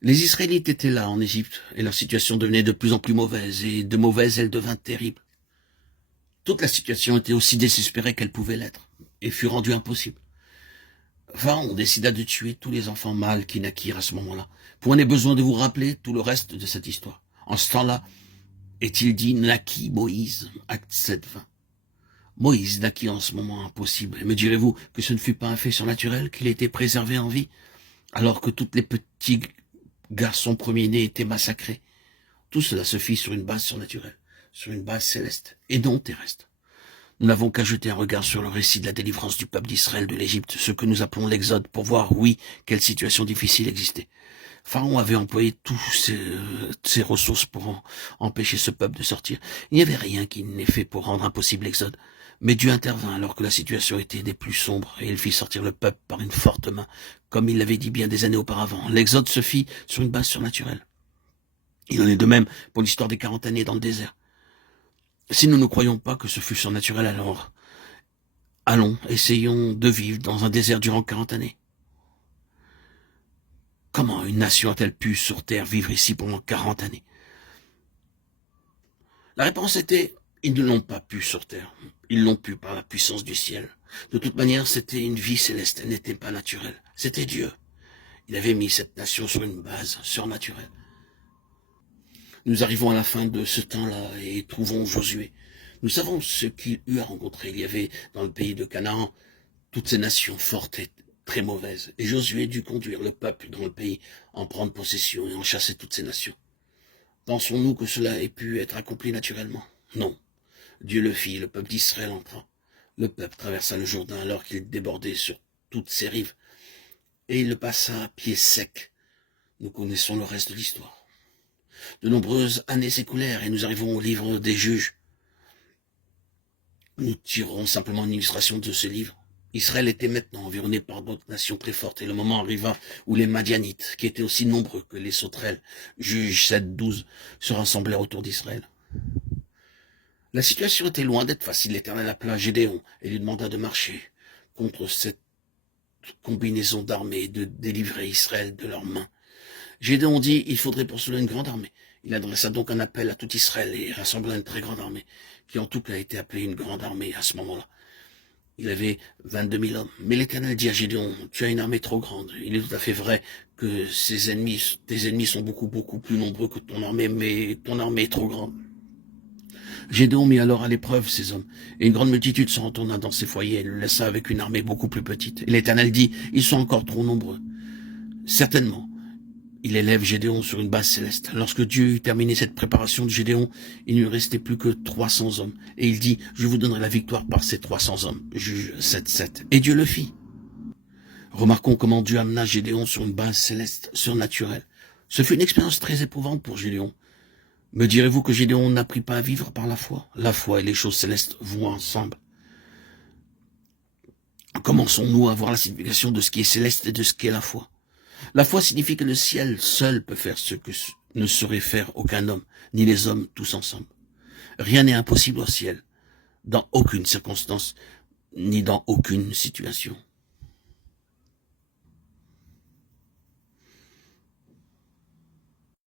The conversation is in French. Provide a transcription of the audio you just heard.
Les Israélites étaient là en Égypte, et leur situation devenait de plus en plus mauvaise, et de mauvaise elle devint terrible. Toute la situation était aussi désespérée qu'elle pouvait l'être, et fut rendue impossible. Pharaon décida de tuer tous les enfants mâles qui naquirent à ce moment-là. Point n'est besoin de vous rappeler tout le reste de cette histoire. En ce temps-là, est-il dit, naquit Moïse, acte 7-20. Moïse naquit en ce moment impossible. Et me direz-vous que ce ne fut pas un fait surnaturel, qu'il ait été préservé en vie, alors que tous les petits garçons premiers-nés étaient massacrés? Tout cela se fit sur une base surnaturelle, sur une base céleste et non terrestre. Nous n'avons qu'à jeter un regard sur le récit de la délivrance du peuple d'Israël de l'Égypte, ce que nous appelons l'Exode, pour voir, oui, quelle situation difficile existait. Pharaon avait employé toutes ses ressources pour empêcher ce peuple de sortir. Il n'y avait rien qui n'ait fait pour rendre impossible l'Exode. Mais Dieu intervint alors que la situation était des plus sombres, et il fit sortir le peuple par une forte main, comme il l'avait dit bien des années auparavant. L'Exode se fit sur une base surnaturelle. Il en est de même pour l'histoire des 40 années dans le désert. Si nous ne croyons pas que ce fut surnaturel, alors allons, essayons de vivre dans un désert durant 40 années. Comment une nation a-t-elle pu sur terre vivre ici pendant 40 années? La réponse était, ils ne l'ont pas pu sur terre. Ils l'ont pu par la puissance du ciel. De toute manière, c'était une vie céleste, elle n'était pas naturelle. C'était Dieu. Il avait mis cette nation sur une base surnaturelle. Nous arrivons à la fin de ce temps-là et trouvons Josué. Nous savons ce qu'il eut à rencontrer. Il y avait dans le pays de Canaan toutes ces nations fortes et très mauvaises. Et Josué dut conduire le peuple dans le pays, en prendre possession et en chasser toutes ces nations. Pensons-nous que cela ait pu être accompli naturellement? Non. Dieu le fit, le peuple d'Israël entra. Le peuple traversa le Jourdain alors qu'il débordait sur toutes ses rives. Et il le passa à pied sec. Nous connaissons le reste de l'histoire. De nombreuses années s'écoulèrent et nous arrivons au livre des Juges. Nous tirerons simplement une illustration de ce livre. Israël était maintenant environné par d'autres nations très fortes et le moment arriva où les Madianites, qui étaient aussi nombreux que les sauterelles, Juges 7-12, se rassemblèrent autour d'Israël. La situation était loin d'être facile. L'Éternel appela Gédéon et lui demanda de marcher contre cette combinaison d'armées et de délivrer Israël de leurs mains. Gédéon dit, il faudrait pour cela une grande armée. Il adressa donc un appel à tout Israël et rassembla une très grande armée, qui en tout cas a été appelée une grande armée à ce moment-là. Il avait 22 000 hommes. Mais l'Éternel dit à Gédéon, tu as une armée trop grande. Il est tout à fait vrai que tes ennemis sont beaucoup plus nombreux que ton armée, mais ton armée est trop grande. Gédéon mit alors à l'épreuve ses hommes, et une grande multitude se retourna dans ses foyers et le laissa avec une armée beaucoup plus petite. Et l'Éternel dit, ils sont encore trop nombreux. Certainement, il élève Gédéon sur une base céleste. Lorsque Dieu eut terminé cette préparation de Gédéon, il ne lui restait plus que 300 hommes. Et il dit, je vous donnerai la victoire par ces 300 hommes. Juge 7-7. Et Dieu le fit. Remarquons comment Dieu amena Gédéon sur une base céleste, surnaturelle. Ce fut une expérience très éprouvante pour Gédéon. Me direz-vous que Gédéon n'apprit pas à vivre par la foi? La foi et les choses célestes vont ensemble. Commençons-nous à voir la signification de ce qui est céleste et de ce qu'est la foi. La foi signifie que le ciel seul peut faire ce que ne saurait faire aucun homme, ni les hommes tous ensemble. Rien n'est impossible au ciel, dans aucune circonstance, ni dans aucune situation.